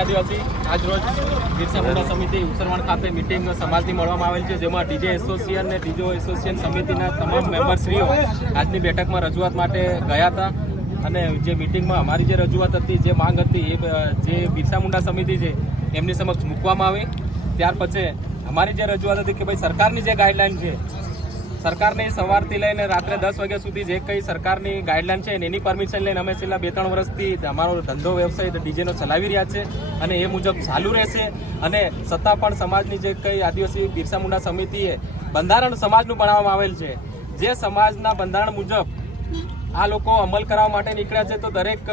આદિવાસી આજરોજ બિરસા મુંડા સમિતિ ઉસરવણ ખાતે મિટિંગ સમાજની મળવામાં આવેલ છે, જેમાં ડીજે એસોસિએશન અને ડીજો એસોસિએશન સમિતિના તમામ મેમ્બરશ્રીઓ આજની બેઠકમાં રજૂઆત માટે ગયા હતા. અને જે મિટિંગમાં અમારી જે રજૂઆત હતી, જે માંગ હતી, એ જે બિરસા મુંડા સમિતિ છે એમની સમક્ષ મૂકવામાં આવી. ત્યાર પછી અમારી જે રજૂઆત હતી કે ભાઈ સરકારની જે ગાઈડલાઈન છે, સરકારની સવારથી લઈને રાત્રે 10 વાગ્યા સુધી જે કંઈ સરકારની ગાઈડલાઈન છે એની પરમિશન લઈને અમે છેલ્લા 2-3 વર્ષથી અમારો ધંધો વ્યવસાય ડીજેનો ચલાવી રહ્યા છે અને એ મુજબ ચાલુ રહેશે. અને છતાં પણ સમાજની જે કંઈ આદિવાસી બિરસા મુંડા સમિતિએ બંધારણ સમાજનું બનાવવામાં આવેલ છે, જે સમાજના બંધારણ મુજબ આ લોકો અમલ કરવા માટે નીકળ્યા છે, તો દરેક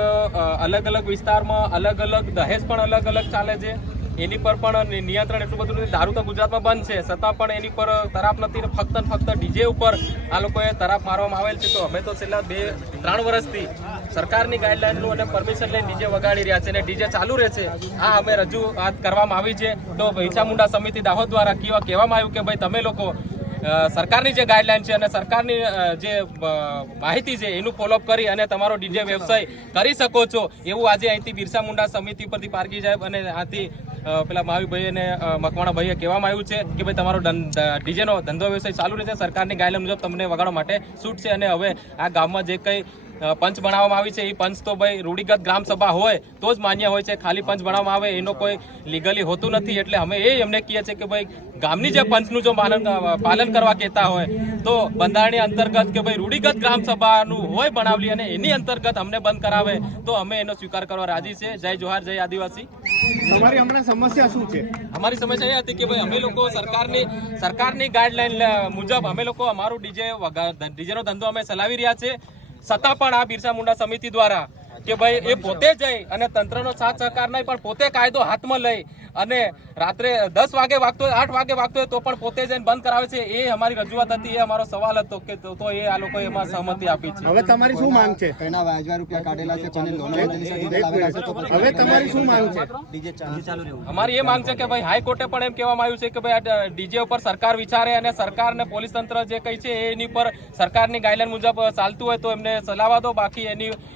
અલગ અલગ વિસ્તારમાં અલગ અલગ દહેજ પણ અલગ અલગ ચાલે છે. એની પર પણ નિયંત્રણ એટલું બધું નથી. દારૂ તો ગુજરાતમાં બંધ છે, છતાં પણ એની પર તરાપ નથી. ફક્ત ડીજે ઉપર આ લોકોએ તરાપ મારવામાં આવેલ છે. તો અમે તો છેલ્લા 2-3 વર્ષથી સરકારની ગાઈડલાઈનનું અને પરમિશન લઈને ડીજે વગાડી રહ્યા છે અને ડીજે ચાલુ રહે છે. આ અમે રજૂઆત કરવામાં આવી છે. તો બિરસા મુંડા સમિતિ દાહોદ દ્વારા કહેવામાં આવ્યું કે ભાઈ તમે લોકો સરકારની જે ગાઈડલાઈન છે અને સરકારની જે માહિતી છે એનું ફોલોઅપ કરી અને તમારો ડીજે વ્યવસાય કરી શકો છો, એવું આજે અહીંથી બિરસા મુંડા સમિતિ પરથી પારગી સાહેબ અને આથી પેલા મહાવીભાઈ અને મકવાણાભાઈએ કહેવામાં આવ્યું છે કે ભાઈ તમારો ડીજેનો ધંધો વ્યવસાય ચાલુ રહેશે, સરકારની ગાઈડલાઈન મુજબ તમને વગાડવા માટે છૂટ છે. અને હવે આ ગામમાં જે કંઈ પંચ બનાવવામાં આવી છે એ પંચ તો ભાઈ રૂઢિગત ગ્રામસભા હોય તો જ માન્ય હોય છે. ખાલી પંચ બનાવવામાં આવે એનો કોઈ લીગલી હોતું નથી. એટલે અમે એમને કહીએ છીએ કે ભાઈ ગામની જે પંચનું જો પાલન કરવા કહેતા હોય તો બંધારણીય અંતર્ગત કે ભાઈ રૂઢિગત ગ્રામસભાનું હોય બનાવલી અને એની અંતર્ગત અમને બંધ કરાવે તો અમે એનો સ્વીકાર કરવા રાજી છે. જય જોહાર, જય આદિવાસી. તમારી હમણાં સમસ્યા શું છે? અમારી સમસ્યા એ હતી કે ભાઈ અમે લોકો સરકારની ગાઈડલાઈન મુજબ અમે લોકો અમારું ડીજેનો ધંધો અમે ચલાવી રહ્યા છે. છતાં પણ આ બિરસા મુંડા સમિતિ દ્વારા કે ભાઈ એ પોતે જઈ અને તંત્રનો સાથ સહકાર નહીં પણ પોતે કાયદો હાથમાં લઈ અને રાત્રે 10 વાગે વાગતો હોય, 8 વાગે વાગતો હોય તો પણ પોતે જઈને બંધ કરાવે છે. એ અમારી રજૂઆત હતી, એ અમારો સવાલ હતો કે તો એ આ લોકો એમાં સહમતિ આપી છે. હવે તમારી શું માંગ છે? કઈના વ્યાજવા રૂપિયા કાઢેલા છે, કોને લોન લીધેલી છે, ડીજે લાવેલા છે, તો હવે તમારી શું માંગ છે? ડીજે ચાલુ રહેવું. અમારી એ માંગ છે કે ભાઈ હાઈકોર્ટે પણ એમ કહેવામાં આવ્યું છે કે ભાઈ આ ડીજે ઉપર સરકાર વિચારે અને સરકાર ને પોલીસ તંત્ર જે કંઈ છે એની પર સરકારની ગાઈડલાઈન મુજબ ચાલતું હોય તો એમને ચલાવવા દો, બાકી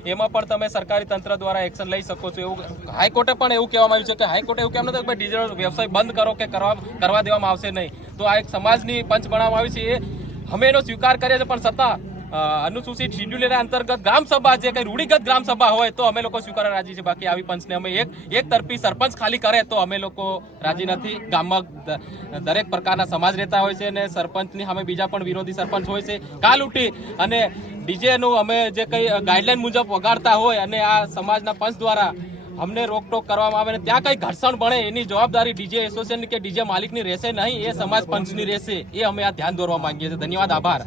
એમાં પણ તમે સરકારી તંત્ર દ્વારા એક્શન લઈ શકો છો. એવું હાઈકોર્ટે પણ એવું કહેવામાં આવ્યું છે કે હાઈકોર્ટે એવું કેમ નથી કે ડીજે વ્યવસાય બંધ કરો કે કરવા દેવામાં આવશે નહીં. તો આ એક સમાજની પંચ બનાવવામાં આવી છે, એ અમે એનો સ્વીકાર કરીએ છીએ. પણ છતાં અનુસૂચિત શિડ્યુલના અંતર્ગત ગ્રામસભા જે કંઈ રૂઢિગત ગ્રામસભા હોય તો અમે લોકો સ્વીકારવા રાજી છે. બાકી આવી પંચને અમે એક તરફી સરપંચ ખાલી કરે તો અમે લોકો રાજી નથી. ગામમાં દરેક પ્રકારના સમાજ રહેતા હોય છે અને સરપંચની સામે બીજા પણ વિરોધી સરપંચ હોય છે. કાલ ઉઠી અને ડીજેનું અમે જે કંઈ ગાઈડલાઈન મુજબ વગાડતા હોય અને આ સમાજના પંચ દ્વારા અમને રોકટોક કરવામાં આવે ને ત્યાં કંઈ ઘર્ષણ બને એની જવાબદારી ડીજે એસોસિએશન કે ડીજે માલિકની રહેશે નહીં, એ સમાજ પંચની રહેશે. એ અમે આ ધ્યાન દોરવા માંગીએ છીએ. ધન્યવાદ, આભાર.